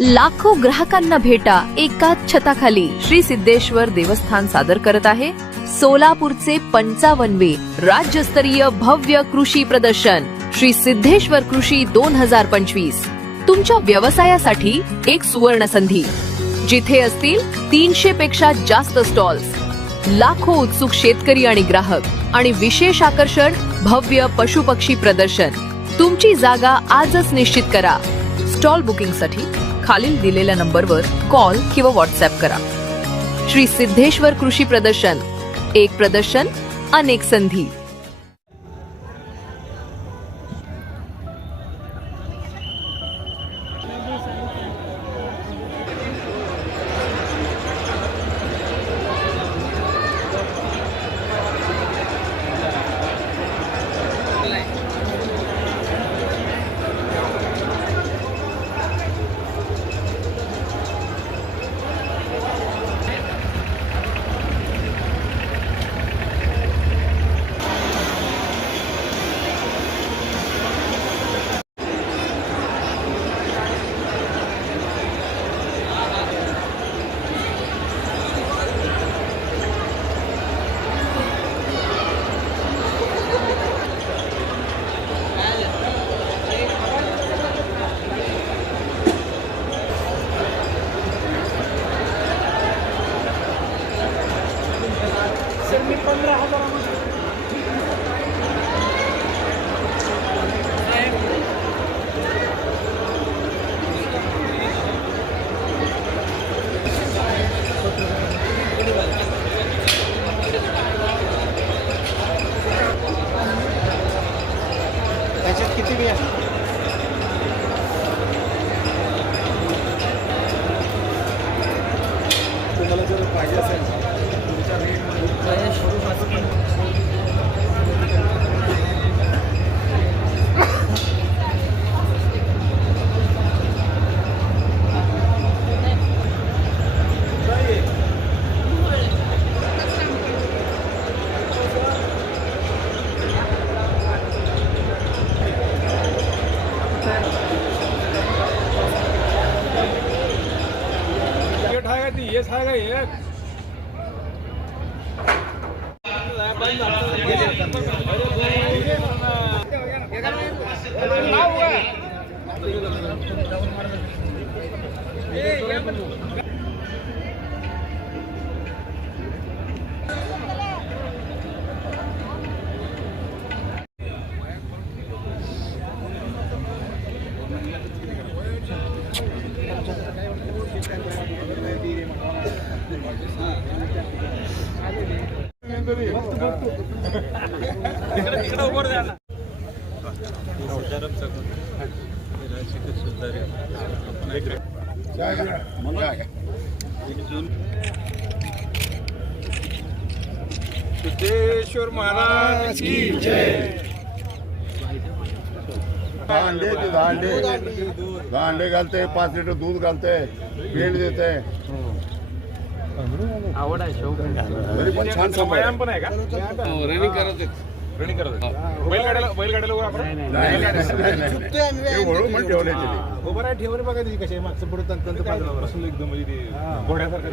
लाखो ग्राहकांना भेटा एकाच छताखाली श्री सिद्धेश्वर देवस्थान सादर करत आहे सोलापूरचे 55वे राज्यस्तरीय भव्य कृषी प्रदर्शन श्री सिद्धेश्वर कृषी 2025। तुमच्या व्यवसायासाठी एक सुवर्ण संधी, जिथे असतील 300 पेक्षा जास्त स्टॉल्स, लाखो उत्सुक शेतकरी आणि ग्राहक आणि विशेष आकर्षण भव्य पशु पक्षी प्रदर्शन। तुमची जागा आजच निश्चित करा। स्टॉल बुकिंग साठी खालील दिलेल्या नंबरवर कॉल किंवा व्हॉट्सअप करा। श्री सिद्धेश्वर कृषी प्रदर्शन, एक प्रदर्शन अनेक संधी। त्याच्यात किती बिया? तुम्हाला जर पाहिजे असेल तुमच्या ये खाएगा ये सिद्धेश्वर महाराज की जय। अंडे घालते, 5 लिटर दूध घालते, पेंट देते। आवड आहे शौक तरी पण छान व्यायाम पण आहे का? रनिंग करत रनिंग करत बैलगाड्याला वळून पण ठेवले उभं राहा ठेवून बघा ती कशी मागचं पुढे तंतंत बसून एकदम म्हणजे ते घोड्यासारखं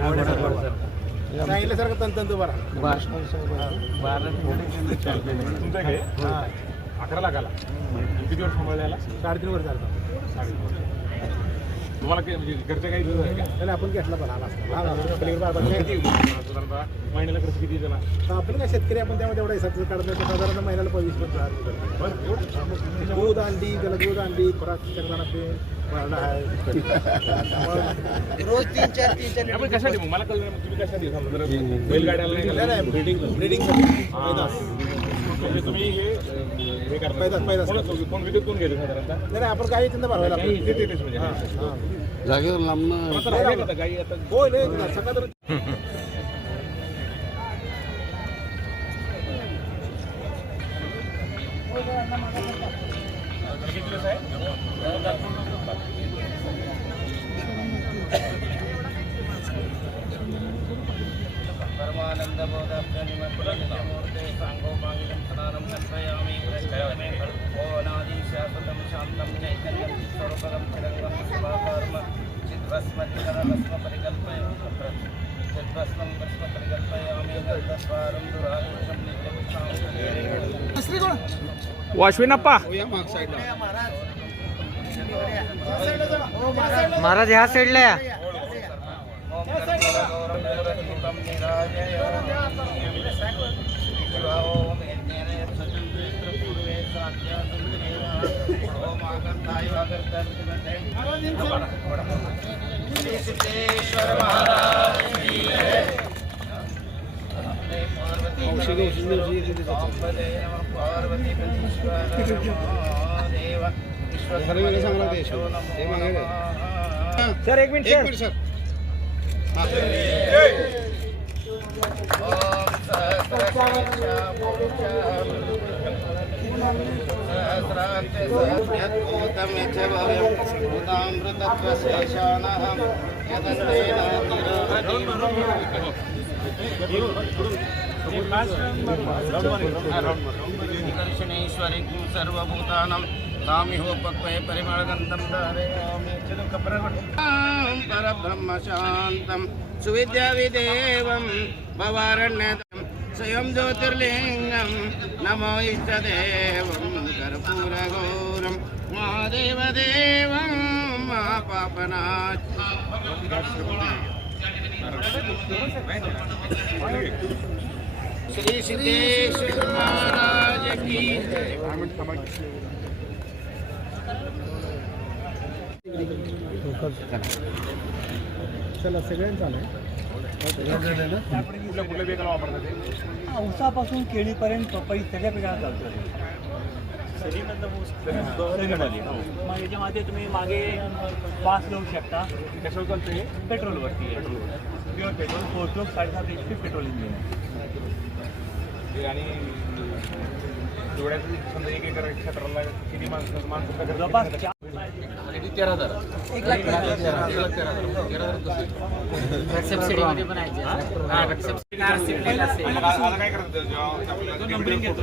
सांगितल्यासारखं तंतंत बरा तुमचं काय 11 लाखाला किती वर्ष सांभाळायला? 3.5 वर्ष झालं. 3.5 वर्ष तुम्हाला काय म्हणजे घरच्या काही दिवस आहे का? त्याला आपण घेतला पण महिन्याला खर्च किती त्याला? आपण काय शेतकरी आपण त्यामध्ये एवढा हिसाब काढतो साधारण महिन्याला 20-25 दूध अंडी, त्याला दूध अंडी खुराक रोज 3-4 आपण कशासाठी मला कळलं तुम्ही कशासाठी बैलगाड्याला ब्रिडिंग तुम्ही हे करता कोण विकत कोण घेतो साधारणतः? नाही आपण काही त्यांना भरवायला जागेवर लांबणं गाई आता हो नाही सकाळ परमानंद बोधाब्जनिमूर्ते सांगो मांगल्यं स्नानं दर्शयामि प्रश्नयामि ओ नादि शाश्वतं शान्तं चैतन्यं सर्वपदं चिरंगं सर्वकर्म वाश्विनप्पा महाराज ह्या साईडला या. सर एक मिनिट सर. दर्शनेश्वरी सर्वभूतानां तामिहोपक्वये परिमళगन्धं धारयामि परब्रह्म शान्तं सुविद्याविदेवं भवारण्यं स्वयं ज्योतिर्लिङ्गं नमो इष्टदेवं कर्पूरगौरं महादेवदेवं महापापनाथ. श्री सिद्धेश्वर महाराज की चला सगळ्यांचा कुठल्या वेगाला वापरतात ते? उसापासून केळीपर्यंत पपई सगळ्या पिकाला चालतो. मग याच्यामध्ये तुम्ही मागे पास लावू शकता. कशावर चालतं हे? पेट्रोलवरती आहे. Pure petrol 4 stroke 7.5 HP petrol engine आहे. आणि एवढ्याच समजा 1 एकर क्षेत्राला किती माणसं जवळपास 13,000. 1,13,000 सबसिडीमध्ये पण आहे. आता काय करतात नंबरिंग घेतो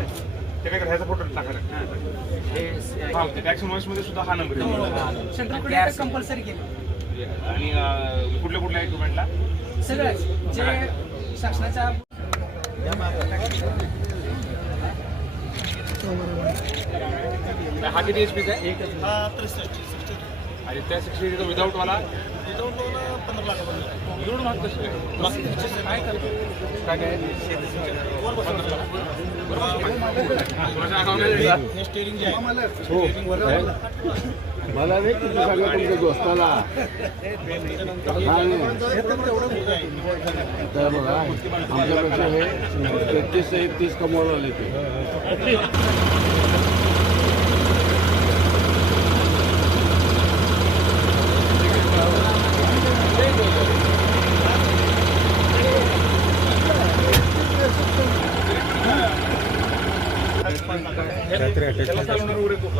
ते काय ह्याचा फोटो टाकायला टॅक्स इन्व्हॉइस मध्ये सुद्धा हा नंबर कंपल्सरी केलं आणि कुठल्या कुठल्या इक्विपमेंटला सगळ्याच जे शासनाच्या हा किती HP आहे? आणि त्या 60 विदाऊट वाला 15 लाख एवढं महाग कसं काय करतो काय काय मला नाही तुम्ही सांगा तुमच्या दोस्ताला. तर बघा आमच्यापेक्षा हे 33-30 कमवायला आले ते. त्याला चालवणार उडे खूप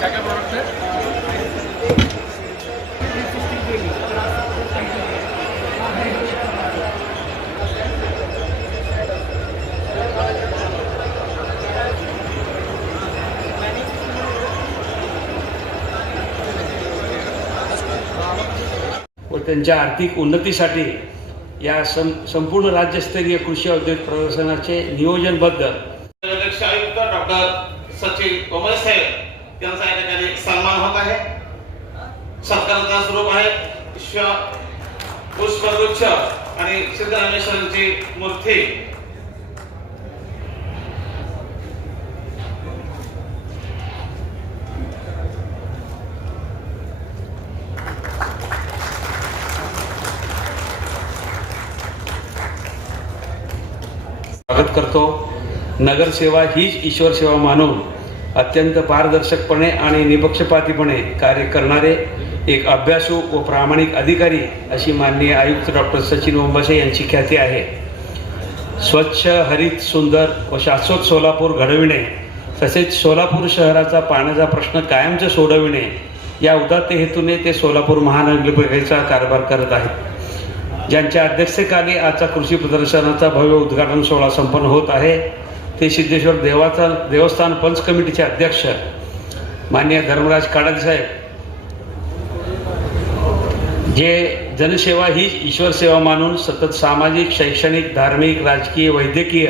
काय काय प्रोडक्ट आहे? व त्यांच्या आर्थिक उन्नतीसाठी या संपूर्ण राज्यस्तरीय कृषी औद्योगिक प्रदर्शनाचे नियोजनबद्ध अध्यक्ष आयुक्त डॉक्टर सचिन कोमल साहेब त्यांचा या ठिकाणी सन्मान सन्मान होत आहे. सत्काराचा स्वरूप आहे पुष्पगुच्छ आणि सिद्धरामेश्वरांची मूर्ती. स्वागत करतो. नगरसेवा हीच ईश्वर सेवा मानून अत्यंत पारदर्शकपणे आणि निपक्षपातीपणे कार्य करणारे एक अभ्यासू व प्रामाणिक अधिकारी अशी माननीय आयुक्त डॉक्टर सचिन ओंबासे यांची ख्याती आहे. स्वच्छ, हरित, सुंदर व शाश्वत सोलापूर घडविणे तसेच सोलापूर शहराचा पाण्याचा प्रश्न कायमचे सोडविणे या उदात्त हेतूने ते सोलापूर महानगरपालिकेचा कारभार करत आहेत. ज्यांच्या अध्यक्षतेखाली आजचा कृषी प्रदर्शनाचा भव्य उद्घाटन सोहळा संपन्न होत आहे ते सिद्धेश्वर देवस्थान पंच कमिटीचे अध्यक्ष माननीय धर्मराज काडादी साहेब, जे जनसेवा हीच ईश्वर सेवा मानून सतत सामाजिक, शैक्षणिक, धार्मिक, राजकीय, वैद्यकीय,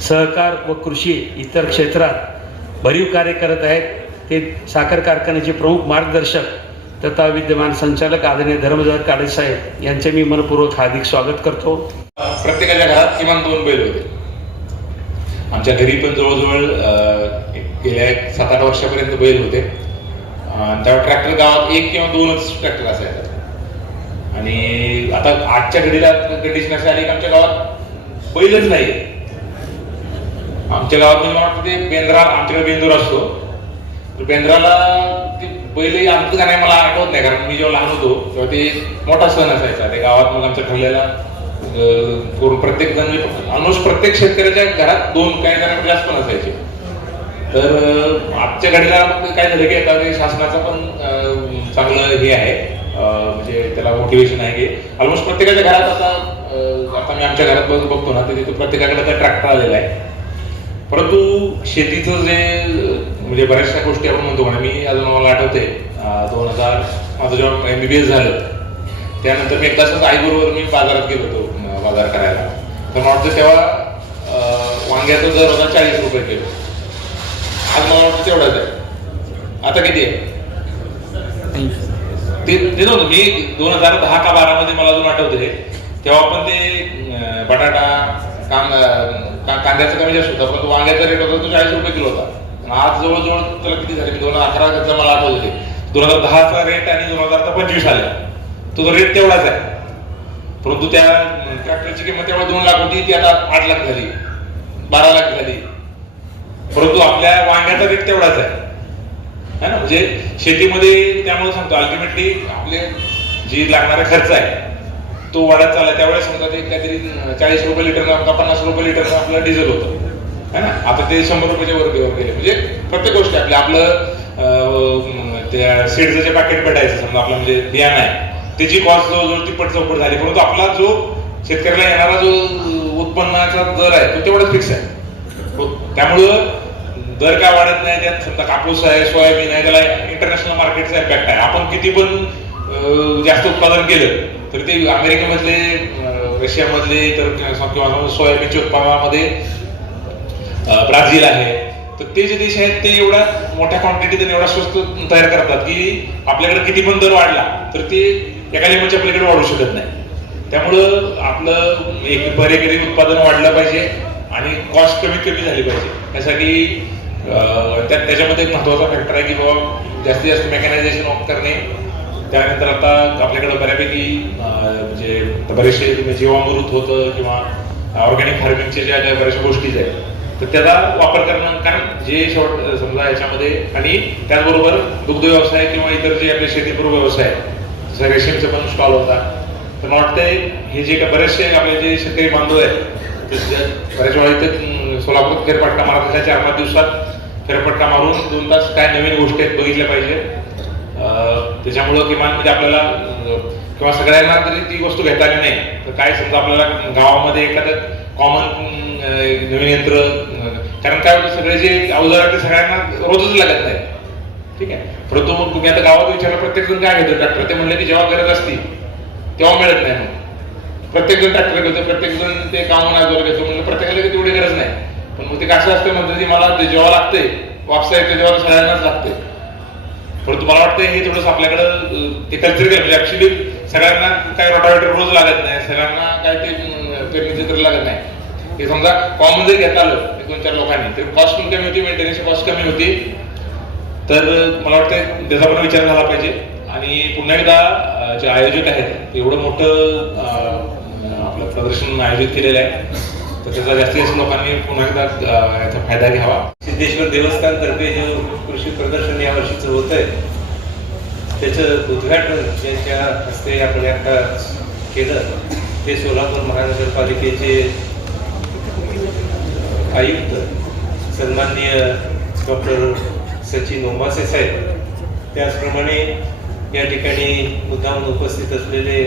सहकार व कृषी इतर क्षेत्रात भरीव कार्य करत आहेत. ते साखर कारखान्याचे प्रमुख मार्गदर्शक तथा विद्यमान संचालक आदरणीय धर्मराज काडादी साहेब यांचे मी मनपूर्वक हार्दिक स्वागत करतो. प्रत्येकाच्या घरात किमान 2 बैल होते. आमच्या घरी पण जवळजवळ गेल्या 7-8 वर्षापर्यंत बैल होते. त्यावेळी ट्रॅक्टर गावात 1 किंवा 2च ट्रॅक्टर असायचा. आणि आता आजच्या घडीला कंडिशन अशी आली की आमच्या गावात बैलच नाही. आमच्या गावात मला वाटतं ते बेंद्रा, आमच्याकडे बेंदूर असतो, तर बेंद्राला ते बैल आमचं का नाही मला आठवत नाही, कारण मी जेव्हा लहान होतो तेव्हा ते मोठा सण असायचा. ते गावात मग आमच्या ठरलेला प्रत्येक जण ऑलमोस्ट प्रत्येक शेतकऱ्याच्या घरात 2 काही जणांकडे जास्त पण असायचे. तर आजच्या घडीला काय झालं की आता ते शासनाचं पण चांगलं हे आहे, म्हणजे त्याला मोटिवेशन आहे की ऑलमोस्ट प्रत्येकाच्या घरात आता मी आमच्या घरात बघतो ना, तर तिथे प्रत्येकाकडे ट्रॅक्टर आलेला आहे. परंतु शेतीचं जे म्हणजे बऱ्याचशा गोष्टी आपण म्हणतो ना, मी अजून मला आठवते 2000 माझं जेव्हा MBBS झालं त्यानंतर मी एकदाच आईबरोबर मी बाजारात गेलो होतो बाजार करायला. तर मला वाटतं तेव्हा वांग्याचा दर होता 40 रुपये किलो. आज मला वाटतं तेवढाच आहे. आता किती आहे ते नव्हतं. मी 2010 का 12 मध्ये मला अजून आठवते तेव्हा पण ते बटाटा कांद्याचा कमी जास्त होता, पण वांग्याचा रेट होता तो 40 रुपये किलो होता. आज जवळजवळ त्याला किती झाले, 2011 मला आठवत होते 2010चा रेट आणि 2025 आला तो रेट तेवढाच आहे. परंतु त्या ट्रॅक्टरची किंमत तेव्हा 2 लाख होती, ती आता 8 लाख झाली, 12 लाख झाली. परंतु आपल्या वांग्याचा रेट तेवढाच आहे ना. म्हणजे शेतीमध्ये त्यामुळे सांगतो अल्टिमेटली आपले जी लागणारा खर्च आहे तो वाढत चालला. त्यावेळेस समजा ते काहीतरी 40 रुपये लिटरनं का 50 रुपये लिटरनं आपलं डिझेल होतं है ना. आता ते 100 रुपयाच्या वर गेले. म्हणजे प्रत्येक गोष्ट आपलं त्या सीडचं जे पॅकेट भेटायचं समजा आपलं म्हणजे बियाणं आहे त्याची कॉस्ट जवळजवळ तिप्पट चौपट झाली. परंतु आपला जो शेतकऱ्याला येणारा जो उत्पन्नाचा दर आहे तो तेवढाच फिक्स आहे. त्यामुळं दर काय वाढत नाही. त्यात समजा कापूस आहे, सोयाबीन आहे, त्याला इंटरनॅशनल मार्केटचा इम्पॅक्ट आहे. आपण किती पण जास्त उत्पादन केलं तर ते अमेरिकेमधले, रशियामधले तर किंवा सोयाबीनच्या उत्पादनामध्ये ब्राझील आहे, तर ते जे देश आहेत ते एवढ्या मोठ्या क्वांटिटीत एवढा स्वस्त तयार करतात की आपल्याकडे किती पण दर वाढला तर ते एका लेवलच्या आपल्याकडे वाढू शकत नाही. त्यामुळं आपलं एक बरेकरी उत्पादन वाढलं पाहिजे आणि कॉस्ट कमीत कमी झाली पाहिजे. त्यासाठी त्याच्यामध्ये एक महत्वाचा फॅक्टर आहे की बाबा जास्तीत जास्त मेकॅनायझेशन करणे. त्यानंतर आता आपल्याकडे बऱ्यापैकी म्हणजे बरेचसे जीवामृत होतं किंवा ऑर्गॅनिक फार्मिंगचे ज्या बऱ्याचशा गोष्टी आहेत तर त्याचा वापर करणं, कारण जे समजा याच्यामध्ये आणि त्याचबरोबर दुग्ध व्यवसाय किंवा इतर जे आपले शेतीपूर्व व्यवसाय जसं रेशीमचे पण स्टॉल होता. तर मला वाटतंय हे जे काय बरेचसे आपले जे शेतकरी बांधव आहेत बऱ्याच वेळा इथे सोलापूर फेरफटका मारत 4-5 दिवसात फेरफटका मारून 2 तास काय नवीन गोष्टी आहेत बघितल्या पाहिजे. त्याच्यामुळं किमान म्हणजे आपल्याला किंवा सगळ्यांना जरी ती वस्तू घेता आली नाही तर काय समजा आपल्याला गावामध्ये एखादं कॉमन नवीन यंत्र, कारण काय होतं सगळे जे अवजार आहेत ते सगळ्यांना रोजच लागत नाही. ठीक आहे. परंतु मग तुम्ही आता गावात विचारलं प्रत्येक जण काय घेतो ट्रॅक्टर, ते म्हणले की जेव्हा गरज असती तेव्हा मिळत नाही. मग प्रत्येक जण ट्रॅक्टर घेतो, प्रत्येक जण ते काम आजवर घेतो, म्हणजे प्रत्येकाला तेवढी गरज नाही. पण मग ते कसं असतं म्हणतं की मला जेव्हा लागते वापसा येते तेव्हा सगळ्यांनाच लागते. परंतु मला वाटतं हे थोडंसं आपल्याकडं ते कल्चर केलं म्हणजे ऍक्च्युली सगळ्यांना काय रोटावेटर रोज लागत नाही, सगळ्यांना काय ते पेरणीचं तरी लागत नाही. हे समजा कॉमन जर घेता आलं 1-2-4 लोकांनी तर कॉस्ट पण कमी होती, मेंटेनन्सची कॉस्ट कमी होती. तर मला वाटतं त्याचा पण विचार झाला पाहिजे. आणि पुन्हा एकदा जे आयोजक आहेत एवढं मोठं आपलं प्रदर्शन आयोजित केलेलं आहे, तर त्याचा जास्तीत जास्त लोकांनी पुन्हा एकदा याचा फायदा घ्यावा. सिद्धेश्वर देवस्थानतर्फे जो कृषी प्रदर्शन या वर्षीचं होत आहे त्याचं उद्घाटन ज्यांच्या हस्ते आपण आता केलं ते सोलापूर महानगरपालिकेचे आयुक्त सन्माननीय डॉक्टर सचिन ओंबासे साहेब, त्याचप्रमाणे या ठिकाणी मुद्दाम उपस्थित असलेले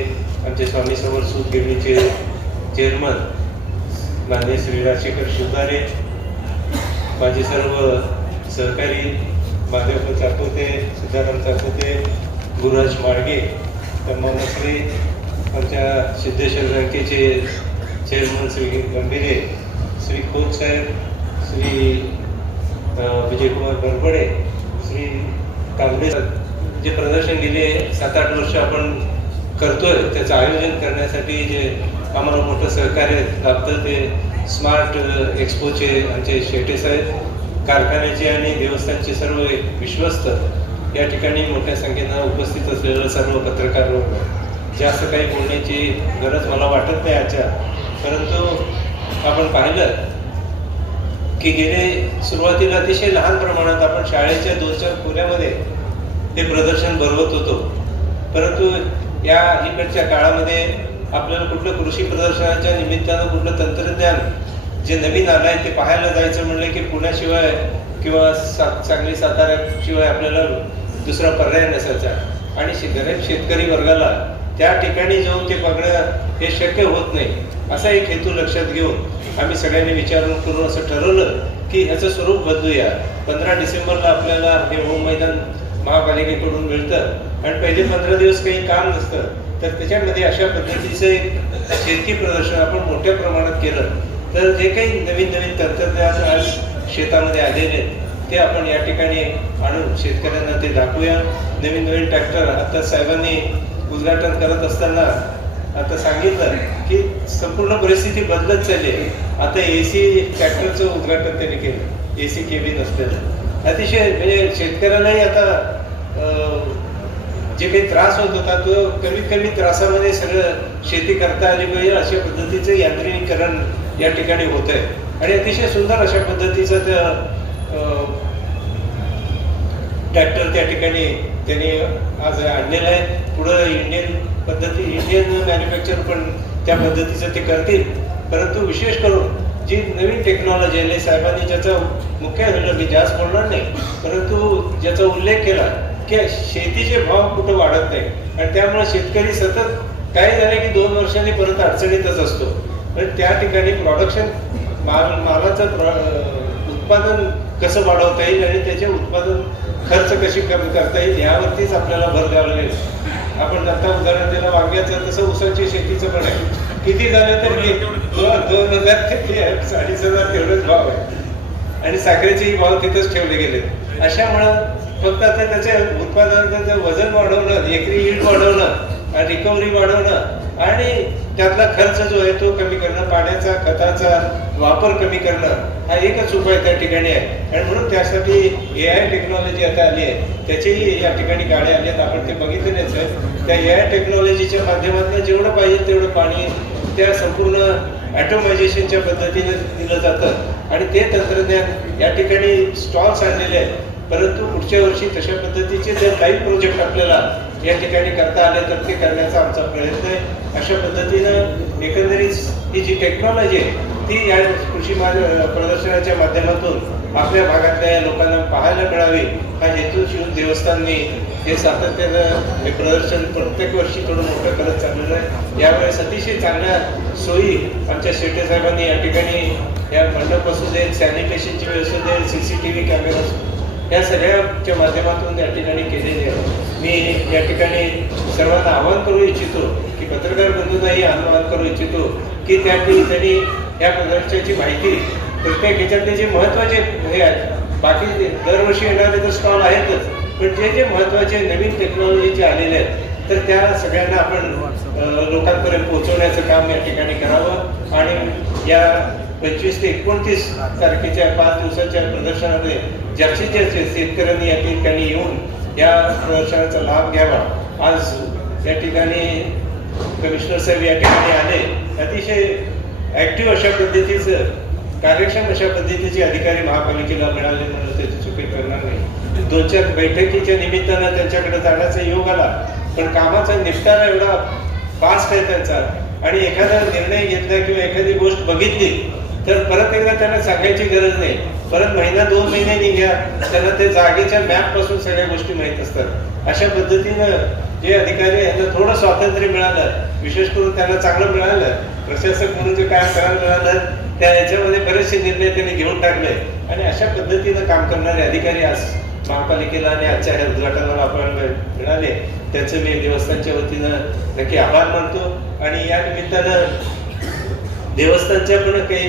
आमचे स्वामी समर्थ सूत गिरणीचे चेअरमन माननीय श्री राजशेखर शिवदारे, माझे सर्व सहकारी माधव चाकोते, सिद्धाराम चाकोते, गुरुराज माळगे, तम्माश्री, आमच्या सिद्धेश्वर बँकेचे चेअरमन श्री गंभीरे, श्री खोत साहेब, श्री विजयकुमार बरबडे, श्री कांबळे. जे प्रदर्शन गेले 7-8 वर्ष आपण करतोय त्याचं आयोजन करण्यासाठी जे आम्हाला मोठं सहकार्य लाभतं ते स्मार्ट एक्सपोचे आमचे शेटे साहेब, कारखान्याचे आणि देवस्थानचे सर्व विश्वस्त, या ठिकाणी मोठ्या संख्येनं उपस्थित असलेलं सर्व पत्रकार लोक. जास्त काही बोलण्याची गरज मला वाटत नाही आजच्या, परंतु आपण पाहिलं की गेले सुरुवातीला अतिशय लहान प्रमाणात आपण शाळेच्या 2-4 खोऱ्यामध्ये ते प्रदर्शन भरवत होतो. परंतु या इकडच्या काळामध्ये आपल्याला कुठलं कृषी प्रदर्शनाच्या निमित्तानं कुठलं तंत्रज्ञान जे नवीन आलं आहे ते पाहायला जायचं म्हणलं की पुण्याशिवाय किंवा सांगली साताऱ्याशिवाय आपल्याला दुसरा पर्याय नसायचा. आणि गरीब शेतकरी वर्गाला त्या ठिकाणी जाऊन ते बघणं हे शक्य होत नाही. असा एक हेतू लक्षात घेऊन आम्ही सगळ्यांनी विचारून करून असं ठरवलं की ह्याचं स्वरूप बदलूया. 15 डिसेंबरला आपल्याला हे होम मैदान महापालिकेकडून मिळतं आणि पहिले 15 दिवस काही काम नसतं, तर त्याच्यामध्ये अशा पद्धतीचं एक शेती प्रदर्शन आपण मोठ्या प्रमाणात केलं तर जे काही नवीन नवीन तंत्रज्ञान आज शेतामध्ये आलेले ते आपण या ठिकाणी आणून शेतकऱ्यांना ते दाखवूया. नवीन नवीन ट्रॅक्टर आता साहेबांनी उद्घाटन करत असताना आता सांगितलं की संपूर्ण परिस्थिती बदलत चालली आहे. आता AC ट्रॅक्टरचं उद्घाटन त्यांनी केलं, AC केबिन असलेलं. अतिशय म्हणजे शेतकऱ्यालाही आता जे काही त्रास होत होता तो कमीत कमी त्रासामध्ये सगळं शेती करता आली पाहिजे अशा पद्धतीचं यांत्रिकीकरण या ठिकाणी होत आहे. आणि अतिशय सुंदर अशा पद्धतीचं त्या ट्रॅक्टर त्या ठिकाणी त्यांनी आज आणलेलं आहे. पुढं इंडियन मॅन्युफॅक्चर पण त्या पद्धतीचं ते करतील. परंतु विशेष करून जी नवीन टेक्नॉलॉजी आहे साहेबांनी ज्याचा मुख्य मी जास्त बोलणार नाही, परंतु ज्याचा उल्लेख केला की शेतीचे भाव कुठं वाढत नाही आणि त्यामुळे शेतकरी सतत काय झालं की 2 वर्षांनी परत अडचणीतच असतो. पण त्या ठिकाणी प्रोडक्शन मालाचं उत्पादन कसं वाढवता येईल आणि त्याचे उत्पादन खर्च कशी कमी करता येईल यावरतीच आपल्याला भर द्यावा लागेल. आपण आता उदाहरण दिलं वांग्याचं, तसं ऊसाची शेतीचं पण आहे. किती झालं तर 2000 ते 2,500 तेवढेच भाव आहे आणि साखरेचेही भाव तिथंच ठेवले गेले. अशामुळं फक्त आता त्याच्या उत्पादनाचं वजन वाढवणं, एकरी यील्ड वाढवणं, रिकव्हरी वाढवणं आणि त्यातला खर्च जो आहे तो कमी करणं, पाण्याचा खताचा वापर कमी करणं हा एकच उपाय त्या ठिकाणी आहे. आणि म्हणून त्यासाठी AI टेक्नॉलॉजी आता आली आहे, त्याचेही या ठिकाणी गाड्या आल्या आहेत. आपण ते बघितलं नाही सर, त्या AI टेक्नॉलॉजीच्या माध्यमातून जेवढं पाहिजे तेवढं पाणी त्या संपूर्ण ॲटोमायझेशनच्या पद्धतीने दिलं जातं आणि ते तंत्रज्ञान या ठिकाणी स्टॉल्स आणलेले आहेत. परंतु पुढच्या वर्षी तशा पद्धतीचे जर काही प्रोजेक्ट आपल्याला या ठिकाणी करता आले तर ते करण्याचा आमचा प्रयत्न आहे. अशा पद्धतीनं एकंदरीत ही जी टेक्नॉलॉजी आहे ती या कृषी प्रदर्शनाच्या माध्यमातून आपल्या भागातल्या लोकांना पाहायला मिळावी हा हेतू शिवून देवस्थाननी हे सातत्यानं हे प्रदर्शन प्रत्येक वर्षी थोडं मोठं करत चाललेलं आहे. यावेळेस अतिशय चांगल्या सोयी आमच्या शेटे साहेबांनी या ठिकाणी या मंडप असू दे, सॅनिटेशनची व्यवस्था दे, CCTV कॅमेरा या सगळ्याच्या माध्यमातून या ठिकाणी केलेली आहे. मी या ठिकाणी सर्वांना आवाहन करू इच्छितो की पत्रकार बंधूंनाही आवाहन करू इच्छितो की त्यांनी या प्रदर्शनाची माहिती प्रत्येक ह्याच्यातले जे महत्त्वाचे हे आहेत, बाकी दरवर्षी येणारे तर स्टॉल आहेतच, पण जे जे महत्त्वाचे नवीन टेक्नॉलॉजीचे आलेले आहेत तर त्या सगळ्यांना आपण लोकांपर्यंत पोहोचवण्याचं काम या ठिकाणी करावं आणि या 25 ते 29 तारखेच्या 5 दिवसाच्या प्रदर्शनामध्ये जास्तीत जास्त शेतकऱ्यांनी या ठिकाणी येऊन या प्रदर्शनाचा लाभ घ्यावा. आज या ठिकाणी कमिशनर साहेब या ठिकाणी आले, अतिशय ऍक्टिव्ह अशा पद्धतीचं कार्यक्षम अशा पद्धतीचे अधिकारी महापालिकेला मिळाले म्हणून त्याची चुकी करणार नाही. 2-4 बैठकीच्या निमित्तानं त्यांच्याकडे जाण्याचा योग आला, पण कामाचा निपटारा एवढा फास्ट आहे त्यांचा आणि एखादा निर्णय घेतला किंवा एखादी गोष्ट बघितली तर परत एकदा त्यांना सांगायची गरज नाही. परत महिना 2 महिने निघ्या त्यांना ते जागेच्या मॅप पासून सगळ्या गोष्टी माहीत असतात. अशा पद्धतीनं जे अधिकारी यांना थोडं स्वातंत्र्य मिळालं, विशेष करून त्यांना चांगलं मिळालं, प्रशासक म्हणून जे काम करायला मिळालं त्या याच्यामध्ये बरेचसे निर्णय त्यांनी घेऊन टाकले आणि अशा पद्धतीनं काम करणारे अधिकारी आज महापालिकेला आणि आजच्या ह्या उद्घाटनाला आपण मिळाले, त्यांचं मी देवस्थानच्या वतीनं नक्की आभार मानतो. आणि या निमित्तानं देवस्थानच्या पण काही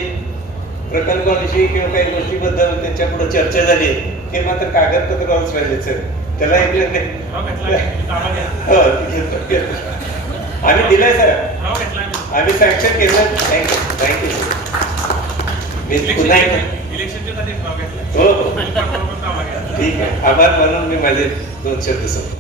प्रकल्पाविषयी किंवा काही गोष्टीबद्दल त्यांच्यापुढे चर्चा झाली हे मात्र कागदपत्रावरच राहिले सर, त्याला ऐकलं नाही. आम्ही दिलंय सर, आम्ही सँक्शन केलं. थँक्यू. मी पुन्हा हो हो ठीक आहे, आभार मानून मी माझे 2 शब्द सांगतो.